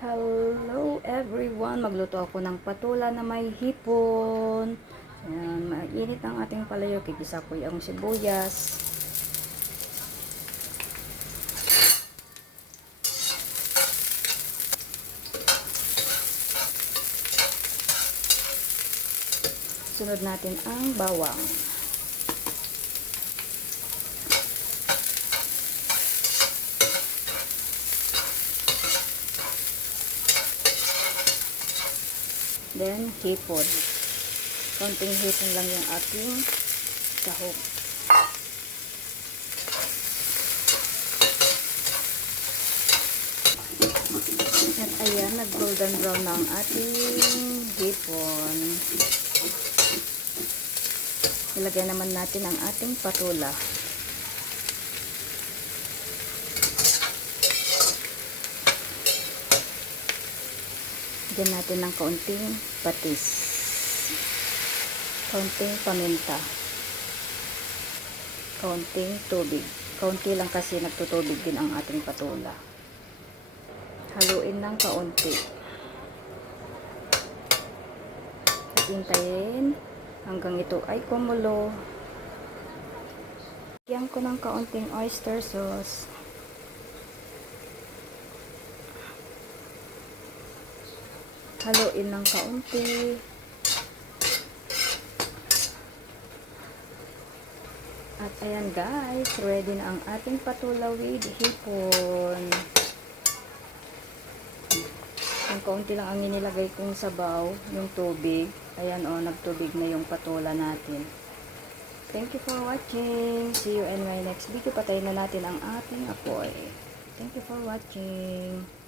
Hello everyone! Magluto ako ng patula na may hipon. Ayan, mainit ang ating palayok. Igisa ko yung sibuyas. Sunod natin ang bawang. Then, hipon. Konting hipon lang yung ating sahog. At ayan, nag-golden brown na ang ating hipon. Ilagay naman natin ang ating patula. Lagyan natin ng kaunting patis, kaunting paminta, kaunting tubig. Kaunti lang kasi nagtutubig din ang ating patula. Haluin ng kaunti. At hintayin hanggang ito ay kumulo. Lagyan ko ng kaunting oyster sauce. Haluin ng kaunti. At ayan guys, ready na ang ating patula with hipon. Yung kaunti lang ang inilagay kong sabaw, yung tubig. Ayan o, nagtubig na yung patula natin. Thank you for watching. See you in my next video. Patayin na natin ang ating apoy. Thank you for watching.